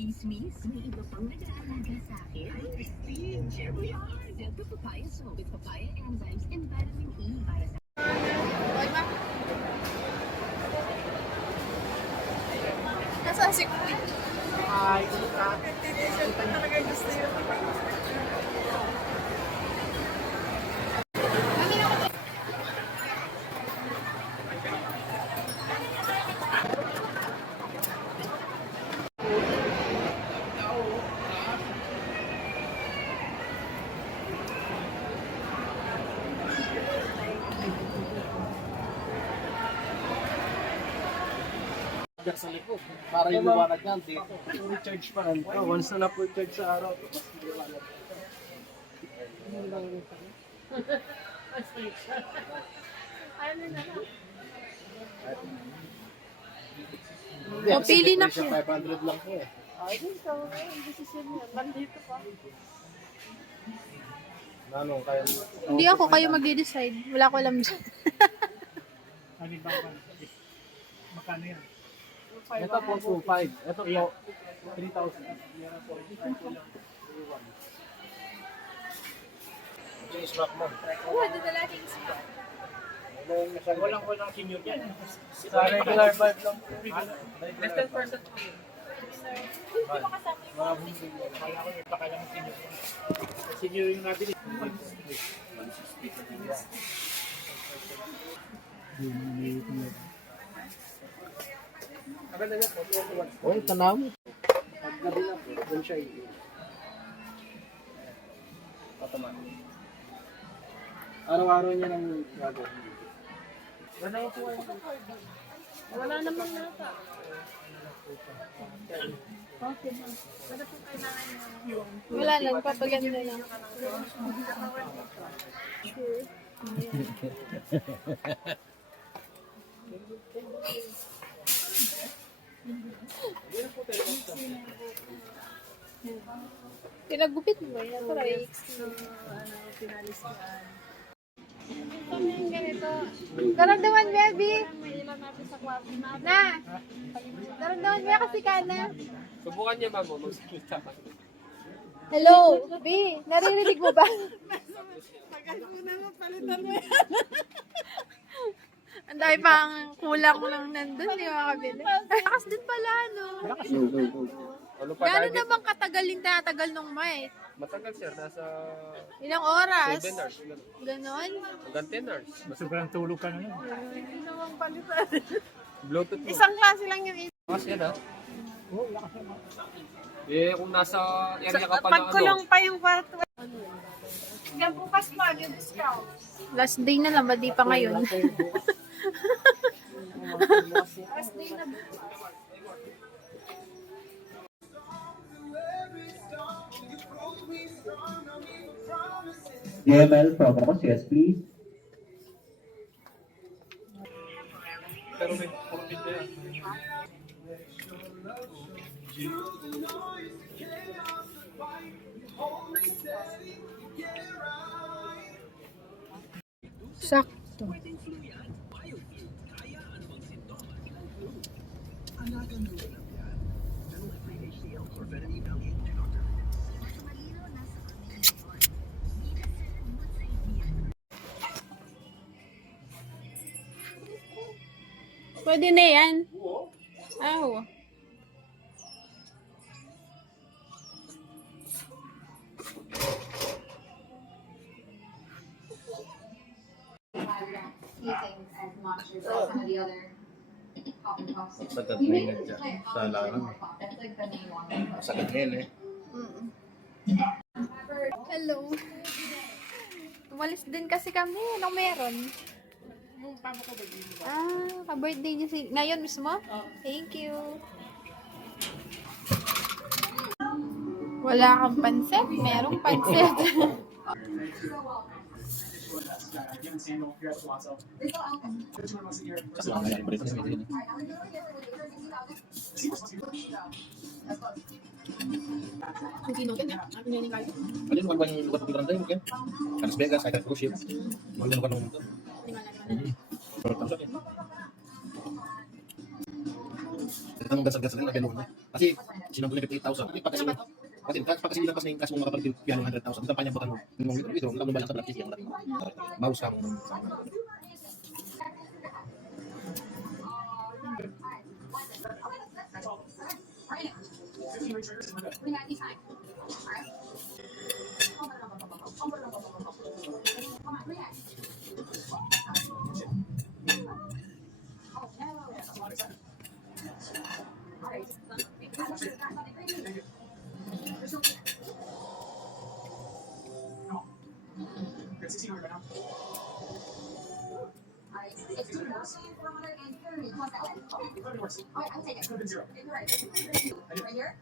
chismis. May iba pang nag-aalaga sa akin. Ay, Christine, share mo yan. The papaya soap with papaya enzymes and vitamin E para sa... Nasaan si Queen? Ay, ka. T-shirt pa talaga gusto yun. Diyan sa likod. Para yung liwanag yan dito. Recharge pa lang. Once na na-recharge sa araw, mas liwanag. O, pili na po. 500 lang po eh. Ay, dito. Decision yan. Bandito pa. Nanong kaya mo? Hindi ako, kayo magde-decide. Wala ko alam dyan. Ano ba? Magkano yan? Ito po 2.5. Ito po 3,000. James Rockman. Oo, dadalating siya. Walang commute yan. Sa regular vibe lang po. Less than percent po yun. Mga busing. Kaya ko yung pakalang senior. Senior yung nabili. Oh, tanaw mo. Paggabi na po, doon siya automatic. Araw-araw niya nang gagawin. Wala naman nata. Okay na. Wala lang, papaganda lang. Sure. Pinagupit mo ba yan? Para pinalis ko yan. Ito yung ganito. Daramdaman, baby! May ilan natin sa kwarto natin. Na! Daramdaman mo kasi ka na. Subukan niya ma'am, magsalita. Hello, B! Naririnig mo ba? Tagal mo na palitan mo yan. Ang dami pang kulang lang nandun, di ba kabili? Lakas din pala, no? Ano pa Gano'n tayo? namang katagal yung tatagal nung mic? Matagal sir, nasa Ilang oras? 7 hours. Ganon? Hanggang 10 hours. Sobrang tulog ka na nun. Hindi namang palitan. Bluetooth mo. Isang klase lang yung isa. Lakas yan ha? Eh, kung nasa area ka pa na Pagkulong pa yung kwarto. Hanggang bukas pa, yung discount. Last day na lang, di pa ngayon? Last day na bukas. JML promos, yes please. Pero may profit na yan. Sakto. Pwede na yan. Aw. Eating as much as some of the other coffee cups. Sakit You na make yun it dyan. like Sa lalang. that's like the main one. Sakit ngayon eh. Hello. Umalis din kasi kami. Anong meron? Ka-birthday niya si... Ngayon mismo? Thank you. Wala kang pansit? Merong pansit. Alin mo ba yung lugar ng tayo? Okay? Las Vegas, ay cruise ship. Mahal mo ka naman ito. Pero tapos yun. Ito ng gansag-gansag na ganun. Kasi sinang doon 58,000. Pati sila. Kasi pagkasi nila pas na yung kaso mong makapalit yung 100,000. Ito kampanya butan mo. Nung ito, nung balak sa black yung bawas ka mo. We got any time. Alright? Come on, relax. Alright. Alright, it's 2,430. Plus that one. Okay. Alright, I'll take it. Right here.